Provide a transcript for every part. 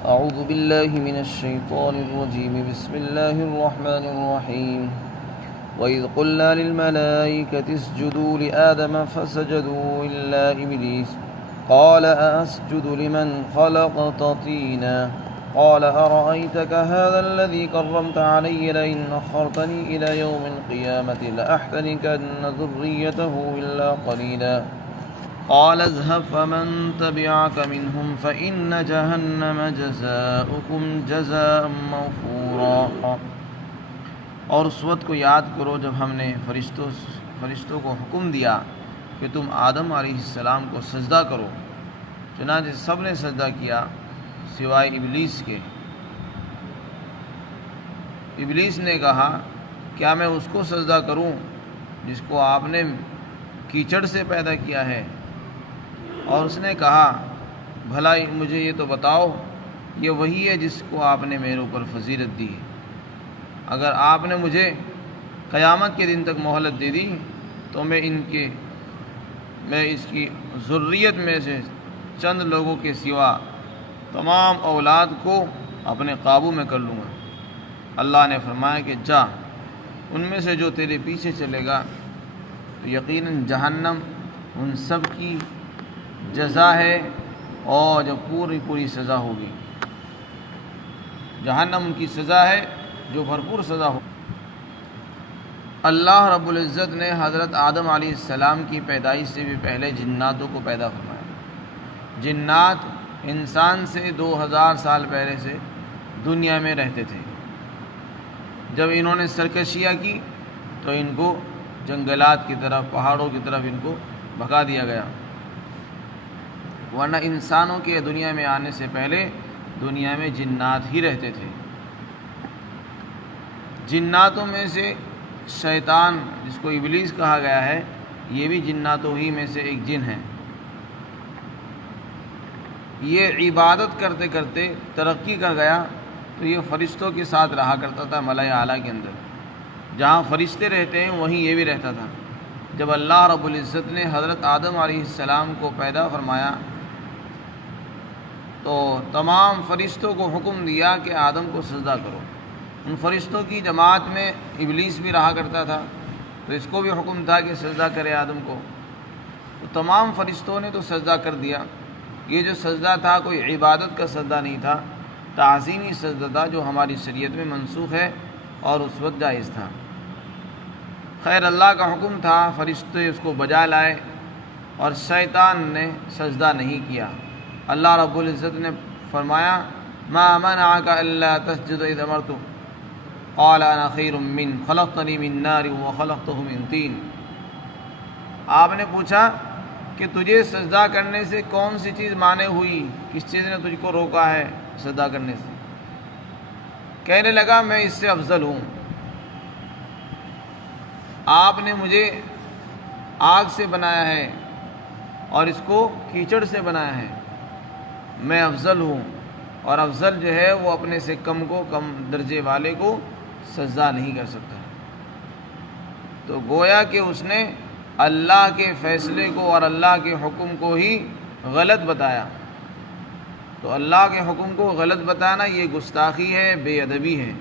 أعوذ بالله من الشيطان الرجيم بسم الله الرحمن الرحيم وإذ قلنا للملائكة اسجدوا لآدم فسجدوا إلا إبليس قال أأسجد لمن خلقت طينا قال أرأيتك هذا الذي كرمت علي لئن أخرتني إلى يوم القيامة لأحتنكن ذريته إلا قليلا قال اذهب فمن تبعك منهم فإن جهنم جزاؤكم جزاء موفورا۔ اور اس وقت کو یاد کرو جب ہم نے فرشتوں کو حکم دیا کہ تم آدم علیہ السلام کو سجدہ کرو، چنانچہ سب نے سجدہ کیا سوائے ابلیس کے۔ ابلیس نے کہا کیا میں اس کو سجدہ کروں جس کو آپ نے کیچڑ سے پیدا کیا ہے؟ اور اس نے کہا بھلا مجھے یہ تو بتاؤ، یہ وہی ہے جس کو آپ نے میرے اوپر فضیلت دی ہے، اگر آپ نے مجھے قیامت کے دن تک مہلت دے دی تو میں اس کی ذریت میں سے چند لوگوں کے سوا تمام اولاد کو اپنے قابو میں کر لوں گا۔ اللہ نے فرمایا کہ جا، ان میں سے جو تیرے پیچھے چلے گا تو یقیناً جہنم ان سب کی جزا ہے، اور جو پوری سزا ہوگی، جہنم ان کی سزا ہے جو بھرپور سزا ہو۔ اللہ رب العزت نے حضرت آدم علیہ السلام کی پیدائش سے بھی پہلے جناتوں کو پیدا فرمایا۔ جنات انسان سے 2000 سال پہلے سے دنیا میں رہتے تھے۔ جب انہوں نے سرکشیاں کی تو ان کو جنگلات کی طرف، پہاڑوں کی طرف ان کو بھگا دیا گیا، ورنہ انسانوں کے دنیا میں آنے سے پہلے دنیا میں جنات ہی رہتے تھے۔ جناتوں میں سے شیطان، جس کو ابلیس کہا گیا ہے، یہ بھی جناتوں ہی میں سے ایک جن ہے۔ یہ عبادت کرتے کرتے ترقی کر گیا تو یہ فرشتوں کے ساتھ رہا کرتا تھا ملائے اعلیٰ کے اندر، جہاں فرشتے رہتے ہیں وہیں یہ بھی رہتا تھا۔ جب اللہ رب العزت نے حضرت آدم علیہ السلام کو پیدا فرمایا تو تمام فرشتوں کو حکم دیا کہ آدم کو سجدہ کرو۔ ان فرشتوں کی جماعت میں ابلیس بھی رہا کرتا تھا، تو اس کو بھی حکم تھا کہ سجدہ کرے آدم کو، تو تمام فرشتوں نے تو سجدہ کر دیا۔ یہ جو سجدہ تھا کوئی عبادت کا سجدہ نہیں تھا، تعظیمی سجدہ تھا جو ہماری شریعت میں منسوخ ہے اور اس وقت جائز تھا۔ خیر، اللہ کا حکم تھا، فرشتے اس کو بجا لائے اور شیطان نے سجدہ نہیں کیا۔ اللہ رب العزت نے فرمایا ما منعک الا تسجد اذ امرتک قال انا خیر من خلقتنی من نار وخلقته من طین۔ آپ نے پوچھا کہ تجھے سجدہ کرنے سے کون سی چیز مانع ہوئی، کس چیز نے تجھ کو روکا ہے سجدہ کرنے سے؟ کہنے لگا میں اس سے افضل ہوں، آپ نے مجھے آگ سے بنایا ہے اور اس کو کیچڑ سے بنایا ہے، میں افضل ہوں، اور افضل جو ہے وہ اپنے سے کم کو، کم درجے والے کو سجدہ نہیں کر سکتا۔ تو گویا کہ اس نے اللہ کے فیصلے کو اور اللہ کے حکم کو ہی غلط بتایا۔ تو اللہ کے حکم کو غلط بتانا یہ گستاخی ہے، بے ادبی ہے۔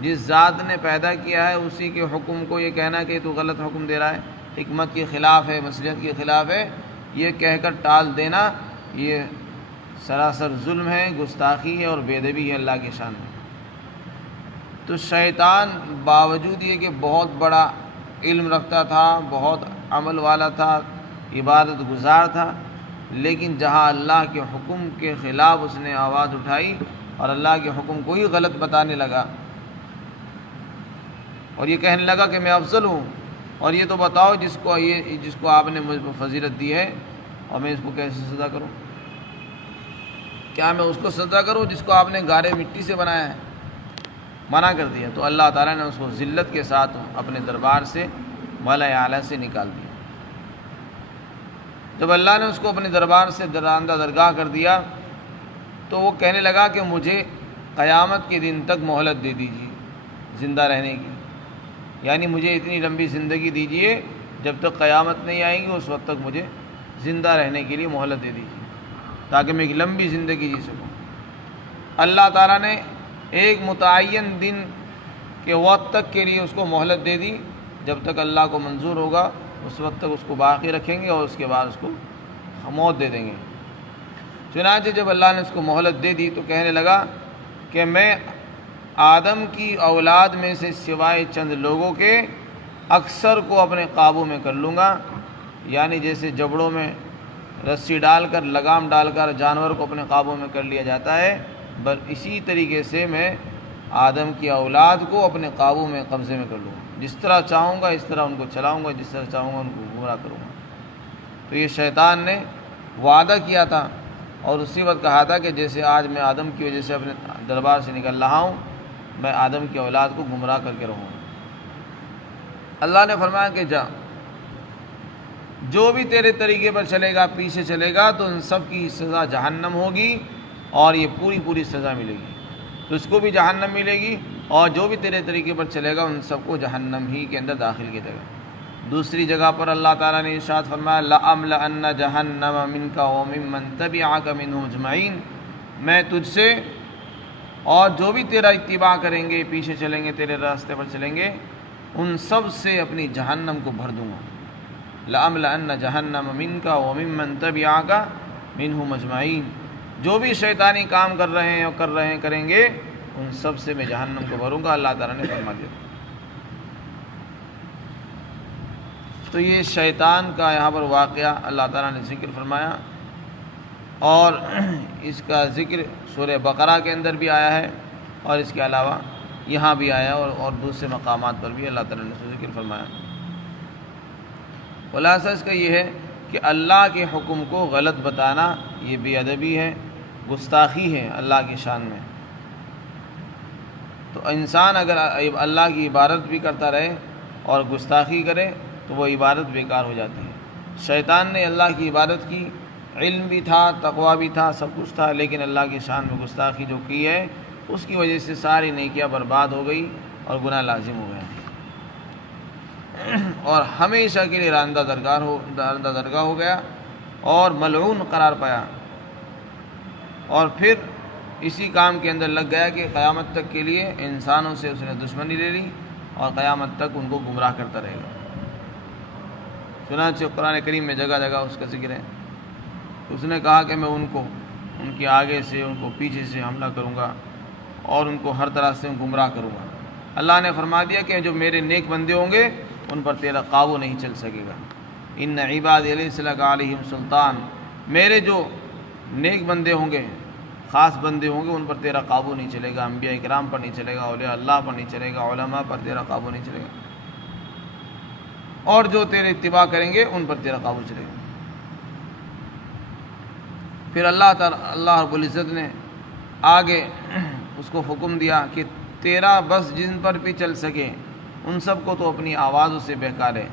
جس ذات نے پیدا کیا ہے اسی کے حکم کو یہ کہنا کہ تو غلط حکم دے رہا ہے، حکمت کے خلاف ہے، مصلحت کے خلاف ہے، یہ کہہ کر ٹال دینا یہ سراسر ظلم ہے، گستاخی ہے اور بے ادبی ہے اللہ کے شان میں۔ تو شیطان باوجود یہ کہ بہت بڑا علم رکھتا تھا، بہت عمل والا تھا، عبادت گزار تھا، لیکن جہاں اللہ کے حکم کے خلاف اس نے آواز اٹھائی اور اللہ کے حکم کو ہی غلط بتانے لگا، اور یہ کہنے لگا کہ میں افضل ہوں، اور یہ تو بتاؤ جس کو آپ نے مجھ پر فضیلت دی ہے، اور میں اس کو کیسے سجدہ کروں؟ کیا میں اس کو سجدہ کروں جس کو آپ نے گارے مٹی سے بنایا ہے؟ منع کر دیا۔ تو اللہ تعالیٰ نے اس کو ذلت کے ساتھ اپنے دربار سے، ملائے اعلیٰ سے نکال دیا۔ جب اللہ نے اس کو اپنے دربار سے درآمدہ درگاہ کر دیا تو وہ کہنے لگا کہ مجھے قیامت کے دن تک مہلت دے دیجیے زندہ رہنے کی، یعنی مجھے اتنی لمبی زندگی دیجیے جب تک قیامت نہیں آئے گی، اس وقت تک مجھے زندہ رہنے کے لیے مہلت دے دیجیے تاکہ میں ایک لمبی زندگی جی سکوں۔ اللہ تعالیٰ نے ایک متعین دن کے وقت تک کے لیے اس کو مہلت دے دی، جب تک اللہ کو منظور ہوگا اس وقت تک اس کو باقی رکھیں گے اور اس کے بعد اس کو موت دے دیں گے۔ چنانچہ جب اللہ نے اس کو مہلت دے دی تو کہنے لگا کہ میں آدم کی اولاد میں سے سوائے چند لوگوں کے اکثر کو اپنے قابو میں کر لوں گا، یعنی جیسے جبڑوں میں رسی ڈال کر لگام ڈال کر جانور کو اپنے قابو میں کر لیا جاتا ہے، بس اسی طریقے سے میں آدم کی اولاد کو اپنے قابو میں قبضے میں کر لوں گا، جس طرح چاہوں گا اس طرح ان کو چلاؤں گا، جس طرح چاہوں گا ان کو گمراہ کروں گا۔ تو یہ شیطان نے وعدہ کیا تھا اور اسی وقت کہا تھا کہ جیسے آج میں آدم کی وجہ سے اپنے دربار سے نکل رہا ہوں، میں آدم کی اولاد کو گمراہ کر کے رہوں گا۔ اللہ نے فرمایا کہ جا، جو بھی تیرے طریقے پر چلے گا، پیچھے چلے گا، تو ان سب کی سزا جہنم ہوگی اور یہ پوری سزا ملے گی، تو اس کو بھی جہنم ملے گی، اور جو بھی تیرے طریقے پر چلے گا ان سب کو جہنم ہی کے اندر داخل کیا جائے گا۔ دوسری جگہ پر اللہ تعالیٰ نے ارشاد فرمایا لَأَمْلَأَنَّ جَهَنَّمَ مِنْكَ وَمِمَّنْ تَبِعَكَ مِنْهُمْ أَجْمَعِينَ، میں تجھ سے اور جو بھی تیرا اتباع کریں گے، پیچھے چلیں گے، تیرے راستے پر چلیں گے، ان سب سے اپنی جہنم کو بھر دوں گا۔ لَأَمْلَأَنَّ جَهَنَّمَ مِنْكَ وَمِمَّنْ تَبِعَكَ مِنْهُمْ أَجْمَعِينَ، جو بھی شیطانی کام کر رہے ہیں اور کریں گے، ان سب سے میں جہنم کو بھروں گا، اللہ تعالیٰ نے فرما دیا۔ تو یہ شیطان کا یہاں پر واقعہ اللہ تعالیٰ نے ذکر فرمایا، اور اس کا ذکر سورہ بقرہ کے اندر بھی آیا ہے اور اس کے علاوہ یہاں بھی آیا اور دوسرے مقامات پر بھی اللہ تعالیٰ نے اس کا ذکر فرمایا۔ خلاصہ اس کا یہ ہے کہ اللہ کے حکم کو غلط بتانا یہ بے ادبی ہے، گستاخی ہے اللہ کی شان میں۔ تو انسان اگر اللہ کی عبادت بھی کرتا رہے اور گستاخی کرے تو وہ عبادت بیکار ہو جاتی ہے۔ شیطان نے اللہ کی عبادت کی، علم بھی تھا، تقویٰ بھی تھا، سب کچھ تھا، لیکن اللہ کی شان میں گستاخی جو کی ہے اس کی وجہ سے ساری نیکیاں برباد ہو گئی اور گناہ لازم ہو گئے اور ہمیشہ کے لیے راندہ درگاہ ہو گیا اور ملعون قرار پایا، اور پھر اسی کام کے اندر لگ گیا کہ قیامت تک کے لیے انسانوں سے اس نے دشمنی لے لی اور قیامت تک ان کو گمراہ کرتا رہے گا۔ چنانچہ قرآن کریم میں جگہ جگہ اس کا ذکر ہے۔ اس نے کہا کہ میں ان کے آگے سے، ان کو پیچھے سے حملہ کروں گا اور ان کو ہر طرح سے گمراہ کروں گا۔ اللہ نے فرما دیا کہ جو میرے نیک بندے ہوں گے ان پر تیرا قابو نہیں چل سکے گا۔ ان عبادی لیس لک علیہم سلطان، میرے جو نیک بندے ہوں گے، خاص بندے ہوں گے، ان پر تیرا قابو نہیں چلے گا، انبیاء کرام پر نہیں چلے گا، اولیاء اللہ پر نہیں چلے گا، علماء پر تیرا قابو نہیں چلے گا، اور جو تیرے اتباع کریں گے ان پر تیرا قابو چلے گا۔ پھر اللہ رب العزت نے آگے اس کو حکم دیا کہ تیرا بس جن پر بھی چل سکے ان سب کو تو اپنی آوازوں سے بہکا لے،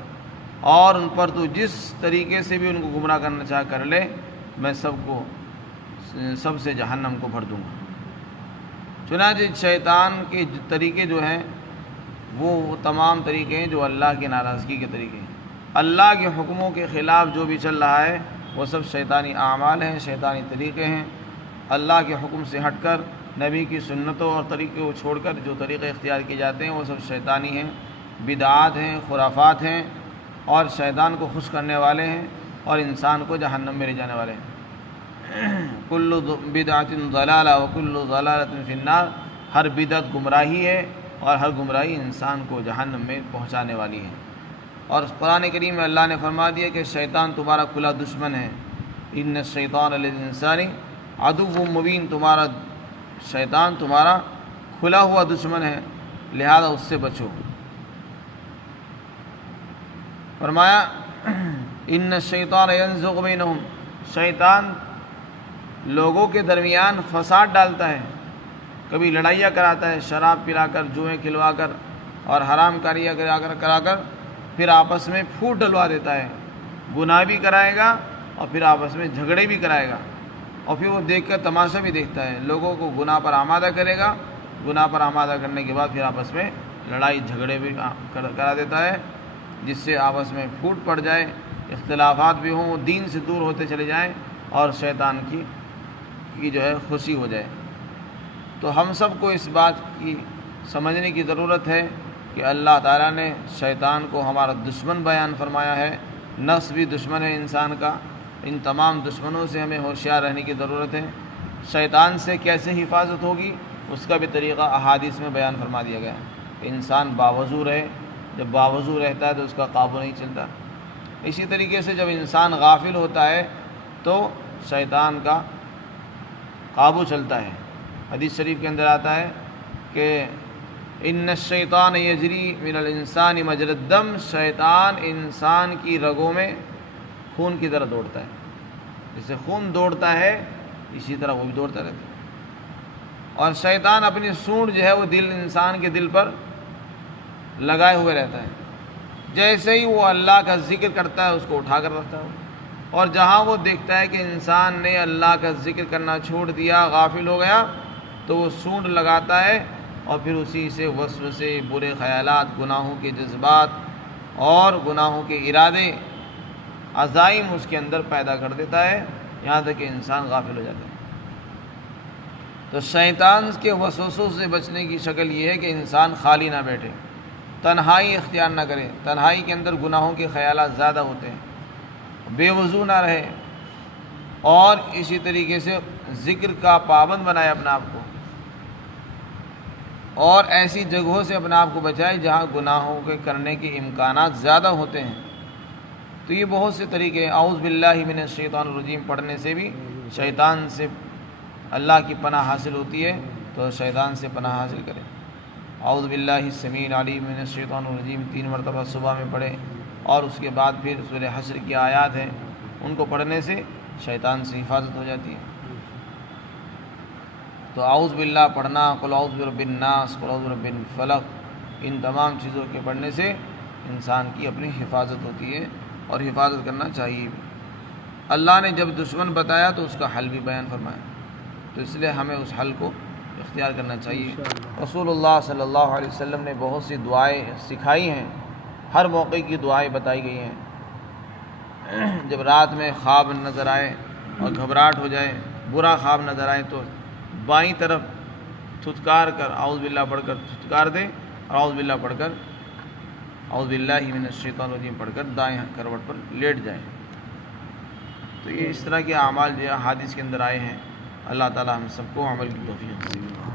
اور ان پر تو جس طریقے سے بھی ان کو گمراہ کرنا چاہ کر لے، میں سب سے جہنم کو بھر دوں گا۔ چنانچہ شیطان کے طریقے جو ہیں وہ تمام طریقے ہیں جو اللہ کی ناراضگی کے طریقے ہیں۔ اللہ کے حکموں کے خلاف جو بھی چل رہا ہے وہ سب شیطانی اعمال ہیں، شیطانی طریقے ہیں۔ اللہ کے حکم سے ہٹ کر نبی کی سنتوں اور طریقے کو چھوڑ کر جو طریقے اختیار کیے جاتے ہیں وہ سب شیطانی ہیں، بدعات ہیں، خرافات ہیں، اور شیطان کو خوش کرنے والے ہیں اور انسان کو جہنم میں لے جانے والے ہیں۔ کل بدعۃ ضلالہ وکل ضلالۃ فی النار، ہر بدعت گمراہی ہے اور ہر گمراہی انسان کو جہنم میں پہنچانے والی ہے۔ اور قرآن کریم میں اللہ نے فرما دیا کہ شیطان تمہارا کھلا دشمن ہے، ان الشیطان للانسان عدو مبین، تمہارا شیطان تمہارا کھلا ہوا دشمن ہے، لہذا اس سے بچو۔ فرمایا ان الشیطان ینزغ بینہم، شیطان لوگوں کے درمیان فساد ڈالتا ہے، کبھی لڑائیاں کراتا ہے، شراب پلا کر، جوئیں کھلوا کر اور حرام کاریاں کرا کر پھر آپس میں پھوٹ ڈلوا دیتا ہے، گناہ بھی کرائے گا اور پھر آپس میں جھگڑے بھی کرائے گا، اور پھر وہ دیکھ کر تماشا بھی دیکھتا ہے، لوگوں کو گناہ پر آمادہ کرے گا، گناہ پر آمادہ کرنے کے بعد پھر آپس میں لڑائی جھگڑے بھی کرا دیتا ہے، جس سے آپس میں پھوٹ پڑ جائے، اختلافات بھی ہوں، دین سے دور ہوتے چلے جائیں اور شیطان کی جو ہے خوشی ہو جائے۔ تو ہم سب کو اس بات کی سمجھنے کی ضرورت ہے کہ اللہ تعالیٰ نے شیطان کو ہمارا دشمن بیان فرمایا ہے، نفس بھی دشمن ہے انسان کا۔ ان تمام دشمنوں سے ہمیں ہوشیار رہنے کی ضرورت ہے۔ شیطان سے کیسے حفاظت ہوگی اس کا بھی طریقہ احادیث میں بیان فرما دیا گیا ہے کہ انسان باوضو رہے، جب باوضو رہتا ہے تو اس کا قابو نہیں چلتا۔ اسی طریقے سے جب انسان غافل ہوتا ہے تو شیطان کا قابو چلتا ہے۔ حدیث شریف کے اندر آتا ہے کہ ان الشیطان یجری من الانسان مجری الدم، شیطان انسان کی رگوں میں خون کی طرح دوڑتا ہے، جیسے خون دوڑتا ہے اسی طرح وہ بھی دوڑتا رہتا ہے۔ اور شیطان اپنی سونڈ جو ہے وہ انسان کے دل پر لگائے ہوئے رہتا ہے، جیسے ہی وہ اللہ کا ذکر کرتا ہے اس کو اٹھا کر رکھتا ہے، اور جہاں وہ دیکھتا ہے کہ انسان نے اللہ کا ذکر کرنا چھوڑ دیا، غافل ہو گیا، تو وہ سونڈ لگاتا ہے اور پھر اسی سے وسوسے، برے خیالات، گناہوں کے جذبات اور گناہوں کے ارادے، عزائم اس کے اندر پیدا کر دیتا ہے، یہاں تک کہ انسان غافل ہو جاتا ہے۔ تو شیطان کے وسوسوں سے بچنے کی شکل یہ ہے کہ انسان خالی نہ بیٹھے، تنہائی اختیار نہ کرے۔ تنہائی کے اندر گناہوں کے خیالات زیادہ ہوتے ہیں، بے وضو نہ رہے، اور اسی طریقے سے ذکر کا پابند بنائے اپنے آپ کو، اور ایسی جگہوں سے اپنے آپ کو بچائے جہاں گناہوں کے کرنے کے امکانات زیادہ ہوتے ہیں۔ تو یہ بہت سے طریقے ہیں۔ اعوذ باللہ من الشیطان الرجیم پڑھنے سے بھی شیطان سے اللہ کی پناہ حاصل ہوتی ہے، تو شیطان سے پناہ حاصل کریں۔ اعوذ باللہ السمیع العلیم من الشیطان الرجیم 3 مرتبہ صبح میں پڑھیں، اور اس کے بعد پھر سورہ حشر کی آیات ہیں ان کو پڑھنے سے شیطان سے حفاظت ہو جاتی ہے۔ تو اعوذ باللہ پڑھنا، قل اعوذ برب الناس، قل اعوذ برب الفلق، ان تمام چیزوں کے پڑھنے سے انسان کی اپنی حفاظت ہوتی ہے، اور حفاظت کرنا چاہیے بھی۔ اللہ نے جب دشمن بتایا تو اس کا حل بھی بیان فرمایا، تو اس لیے ہمیں اس حل کو اختیار کرنا چاہیے۔ رسول اللہ صلی اللہ علیہ وسلم نے بہت سی دعائیں سکھائی ہیں، ہر موقع کی دعائیں بتائی گئی ہیں۔ جب رات میں خواب نظر آئے اور گھبراہٹ ہو جائے، برا خواب نظر آئے، تو بائیں طرف تھتکار کر اعوذ باللہ پڑھ کر تھتکار دیں، اور اعوذ باللہ پڑھ کر اعوذ باللہ من الشیطان الرجیم پڑھ کر دائیں کروٹ پر لیٹ جائیں۔ تو یہ اس طرح کے اعمال جو ہے حدیث کے اندر آئے ہیں۔ اللہ تعالی ہم سب کو عمل کی توفیق نصیب فرمائے۔